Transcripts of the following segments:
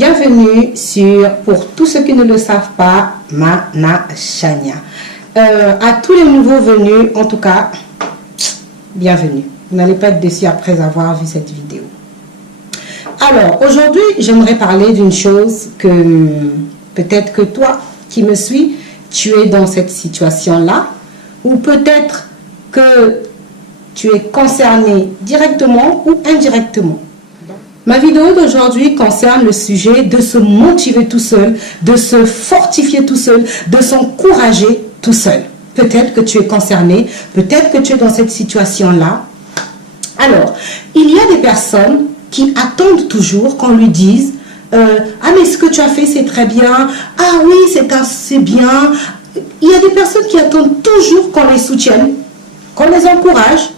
Bienvenue sur, pour tous ceux qui ne le savent pas, Mana Chania. À tous les nouveaux venus, en tout cas, bienvenue. Vous n'allez pas être déçus après avoir vu cette vidéo. Alors, aujourd'hui, j'aimerais parler d'une chose que peut-être que toi qui me suis, tu es dans cette situation-là, ou peut-être que tu es concerné directement ou indirectement. Ma vidéo d'aujourd'hui concerne le sujet de se motiver tout seul, de se fortifier tout seul, de s'encourager tout seul. Peut-être que tu es concerné, peut-être que tu es dans cette situation-là. Alors, il y a des personnes qui attendent toujours qu'on lui dise « Ah, mais ce que tu as fait, c'est très bien. Ah oui, c'est bien. » Il y a des personnes qui attendent toujours qu'on les soutienne, qu'on les encourage,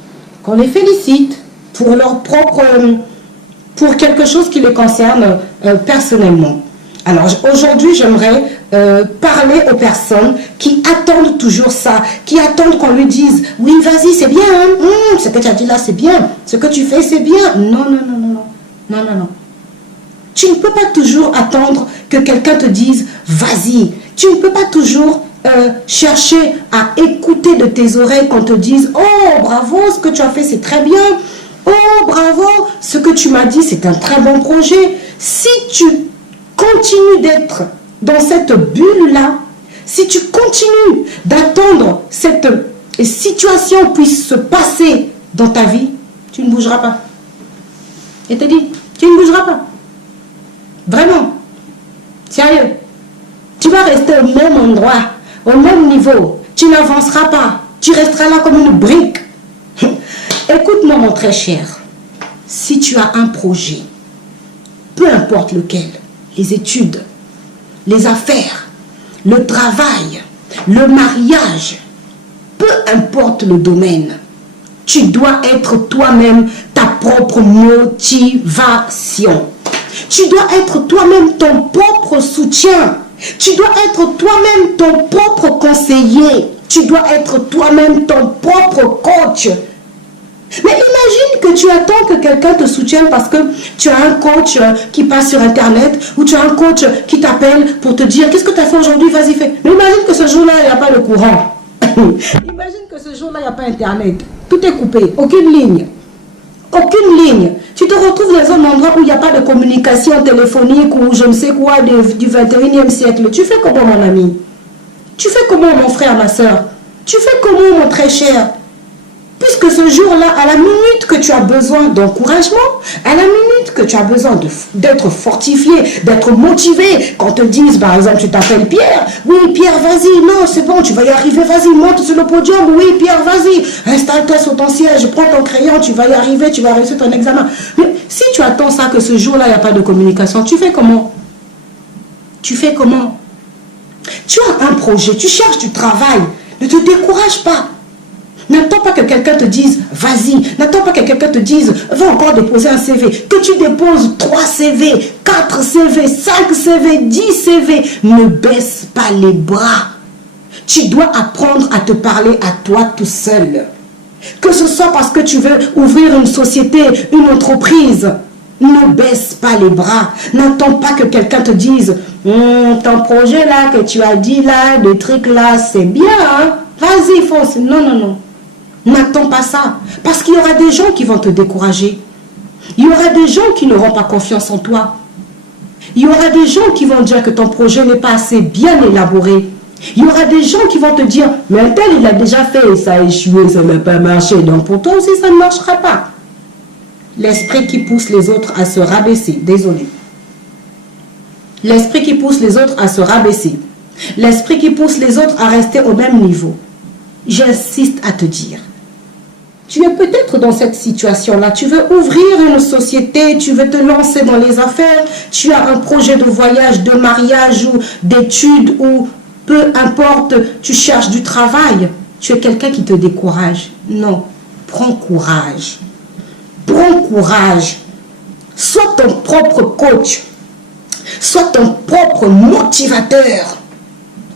qu'on les félicite pour leur propre... pour quelque chose qui les concerne personnellement. Alors aujourd'hui, j'aimerais parler aux personnes qui attendent toujours ça, qui attendent qu'on lui dise « Oui, vas-y, c'est bien, hein? Ce que tu as dit là, c'est bien, ce que tu fais, c'est bien. » Non, non, non, non, non, non, non, non. Tu ne peux pas toujours attendre que quelqu'un te dise « Vas-y ». Tu ne peux pas toujours chercher à écouter de tes oreilles qu'on te dise « Oh, bravo, ce que tu as fait, c'est très bien. » Oh, bravo, ce que tu m'as dit, c'est un très bon projet. Si tu continues d'être dans cette bulle-là, si tu continues d'attendre cette situation puisse se passer dans ta vie, tu ne bougeras pas. Je te dis, tu ne bougeras pas. Vraiment. Sérieux. Tu vas rester au même endroit, au même niveau. Tu n'avanceras pas. Tu resteras là comme une brique. Écoute-moi, mon très cher, si tu as un projet, peu importe lequel, les études, les affaires, le travail, le mariage, peu importe le domaine, tu dois être toi-même ta propre motivation. Tu dois être toi-même ton propre soutien. Tu dois être toi-même ton propre conseiller. Tu dois être toi-même ton propre coach. Mais imagine que tu attends que quelqu'un te soutienne parce que tu as un coach qui passe sur Internet ou tu as un coach qui t'appelle pour te dire « Qu'est-ce que tu as fait aujourd'hui? Vas-y, fais. » Mais imagine que ce jour-là, il n'y a pas le courant. Imagine que ce jour-là, il n'y a pas Internet. Tout est coupé. Aucune ligne. Aucune ligne. Tu te retrouves dans un endroit où il n'y a pas de communication téléphonique ou je ne sais quoi du 21e siècle. Tu fais comment, mon ami? Tu fais comment, mon frère, ma soeur? Tu fais comment, mon très cher? Puisque ce jour-là, à la minute que tu as besoin d'encouragement, à la minute que tu as besoin d'être fortifié, d'être motivé, qu'on te dise, par exemple, tu t'appelles Pierre, oui Pierre, vas-y, non, c'est bon, tu vas y arriver, vas-y, monte sur le podium, oui Pierre, vas-y, installe-toi sur ton siège, prends ton crayon, tu vas y arriver, tu vas réussir ton examen. Mais si tu attends ça, que ce jour-là, il n'y a pas de communication, tu fais comment? Tu fais comment? Tu as un projet, tu cherches du travail, ne te décourage pas. N'attends pas que quelqu'un te dise, vas-y. N'attends pas que quelqu'un te dise, va encore déposer un CV. Que tu déposes 3 CV, 4 CV, 5 CV, 10 CV. Ne baisse pas les bras. Tu dois apprendre à te parler à toi tout seul. Que ce soit parce que tu veux ouvrir une société, une entreprise. Ne baisse pas les bras. N'attends pas que quelqu'un te dise, ton projet là, que tu as dit là, le truc là, c'est bien. Hein? Vas-y, fonce. Non, non, non. N'attends pas ça, parce qu'il y aura des gens qui vont te décourager. Il y aura des gens qui n'auront pas confiance en toi. Il y aura des gens qui vont dire que ton projet n'est pas assez bien élaboré. Il y aura des gens qui vont te dire, mais un tel, il a déjà fait, ça a échoué, ça n'a pas marché, donc pour toi aussi, ça ne marchera pas. L'esprit qui pousse les autres à se rabaisser, désolé. L'esprit qui pousse les autres à se rabaisser. L'esprit qui pousse les autres à rester au même niveau. J'insiste à te dire, tu es peut-être dans cette situation-là, tu veux ouvrir une société, tu veux te lancer dans les affaires, tu as un projet de voyage, de mariage ou d'études ou peu importe, tu cherches du travail, tu es quelqu'un qui te décourage. Non, prends courage. Prends courage. Sois ton propre coach. Sois ton propre motivateur.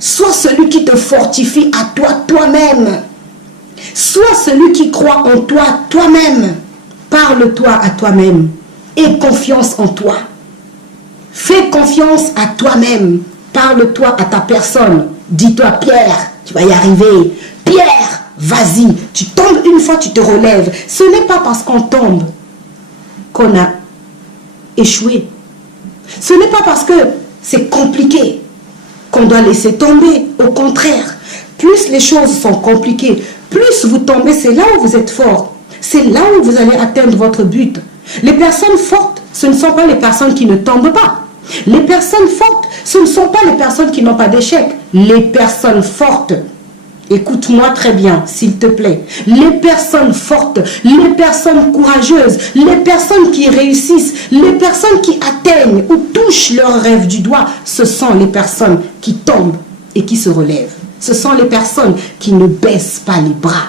Sois celui qui te fortifie à toi, toi-même. Sois celui qui croit en toi, toi-même. Parle-toi à toi-même. Aie confiance en toi. Fais confiance à toi-même. Parle-toi à ta personne. Dis-toi, Pierre, tu vas y arriver. Pierre, vas-y. Tu tombes une fois, tu te relèves. Ce n'est pas parce qu'on tombe qu'on a échoué. Ce n'est pas parce que c'est compliqué qu'on doit laisser tomber. Au contraire, plus les choses sont compliquées, plus vous tombez, c'est là où vous êtes fort. C'est là où vous allez atteindre votre but. Les personnes fortes, ce ne sont pas les personnes qui ne tombent pas. Les personnes fortes, ce ne sont pas les personnes qui n'ont pas d'échec. Les personnes fortes, écoute-moi très bien, s'il te plaît. Les personnes fortes, les personnes courageuses, les personnes qui réussissent, les personnes qui atteignent ou touchent leurs rêves du doigt, ce sont les personnes qui tombent et qui se relèvent. Ce sont les personnes qui ne baissent pas les bras.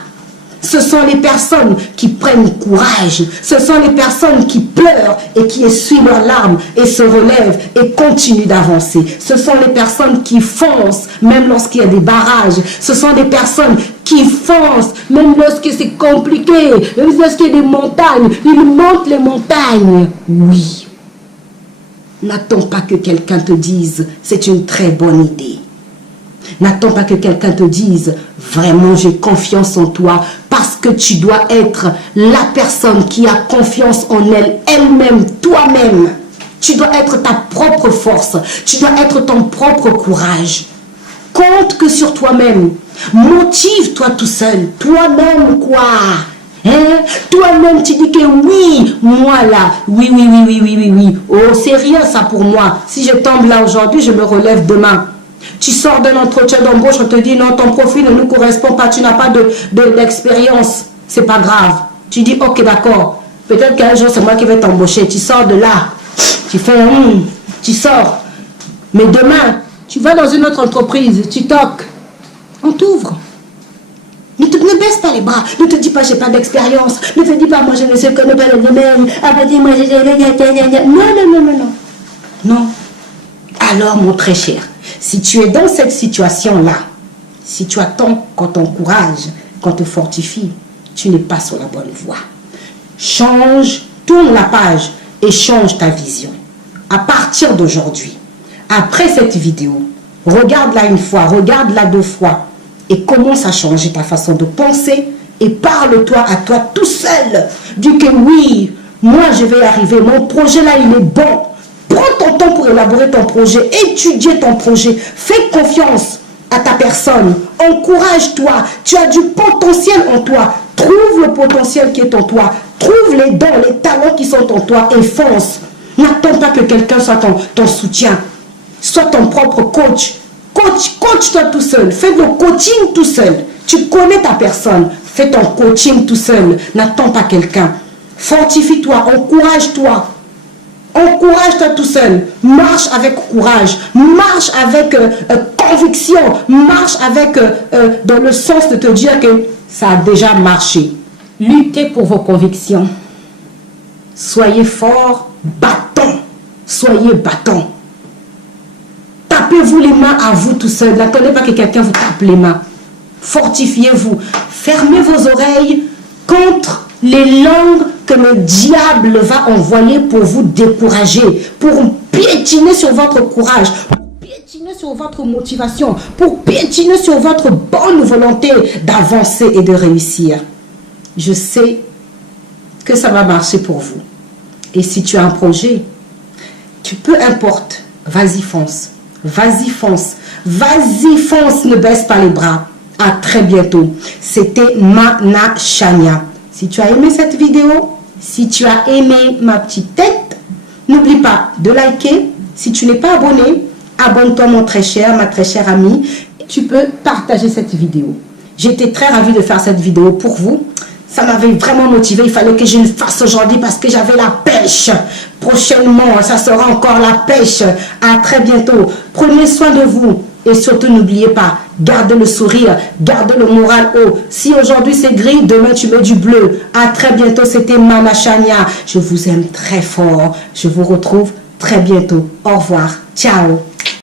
Ce sont les personnes qui prennent courage. Ce sont les personnes qui pleurent et qui essuient leurs larmes et se relèvent et continuent d'avancer. Ce sont les personnes qui foncent même lorsqu'il y a des barrages. Ce sont des personnes qui foncent même lorsque c'est compliqué, même lorsqu'il y a des montagnes. Ils montent les montagnes. Oui. N'attends pas que quelqu'un te dise « c'est une très bonne idée ». N'attends pas que quelqu'un te dise « vraiment j'ai confiance en toi » parce que tu dois être la personne qui a confiance en elle, elle-même, toi-même. Tu dois être ta propre force. Tu dois être ton propre courage. Compte que sur toi-même. Motive-toi tout seul. Toi-même quoi? Hein? Toi-même tu dis que oui, moi là, oui. Oh, c'est rien ça pour moi. Si je tombe là aujourd'hui, je me relève demain. Tu sors d'un entretien d'embauche, on te dit non, ton profil ne nous correspond pas, tu n'as pas d'expérience. C'est pas grave. Tu dis ok, d'accord. Peut-être qu'un jour c'est moi qui vais t'embaucher. Tu sors de là, tu fais tu sors. Mais demain, tu vas dans une autre entreprise, tu toques, on t'ouvre. Ne baisse pas les bras, ne te dis pas j'ai pas d'expérience, ne te dis pas moi je ne sais connais pas le domaine, dis-moi non. Alors mon très cher, si tu es dans cette situation-là, si tu attends qu'on t'encourage, qu'on te fortifie, tu n'es pas sur la bonne voie. Change, tourne la page et change ta vision. À partir d'aujourd'hui, après cette vidéo, regarde-la une fois, regarde-la 2 fois et commence à changer ta façon de penser et parle-toi à toi tout seul. Dis que oui, moi je vais y arriver, mon projet là il est bon. Prends ton temps pour élaborer ton projet, étudier ton projet, fais confiance à ta personne, encourage-toi, tu as du potentiel en toi, trouve le potentiel qui est en toi, trouve les dons, les talents qui sont en toi et fonce. N'attends pas que quelqu'un soit ton soutien, sois ton propre coach. Coach-toi tout seul, fais le coaching tout seul, tu connais ta personne, fais ton coaching tout seul, n'attends pas quelqu'un. Fortifie-toi, encourage-toi. Encourage-toi tout seul, marche avec courage, marche avec conviction, marche avec dans le sens de te dire que ça a déjà marché. Luttez pour vos convictions. Soyez forts, battants. Soyez battants. Tapez-vous les mains à vous tout seul. N'attendez pas que quelqu'un vous tape les mains. Fortifiez-vous. Fermez vos oreilles contre les langues que le diable va envoyer pour vous décourager, pour piétiner sur votre courage, pour piétiner sur votre motivation, pour piétiner sur votre bonne volonté d'avancer et de réussir. Je sais que ça va marcher pour vous. Et si tu as un projet, peu importe, vas-y fonce, vas-y fonce, vas-y fonce, ne baisse pas les bras. À très bientôt. C'était Mana Chania. Si tu as aimé cette vidéo, si tu as aimé ma petite tête, n'oublie pas de liker. Si tu n'es pas abonné, abonne-toi mon très cher, ma très chère amie. Tu peux partager cette vidéo. J'étais très ravie de faire cette vidéo pour vous. Ça m'avait vraiment motivé. Il fallait que je le fasse aujourd'hui parce que j'avais la pêche. Prochainement, ça sera encore la pêche. À très bientôt. Prenez soin de vous. Et surtout, n'oubliez pas, gardez le sourire, gardez le moral haut. Si aujourd'hui c'est gris, demain tu mets du bleu. À très bientôt, c'était Mana Chania. Je vous aime très fort. Je vous retrouve très bientôt. Au revoir. Ciao.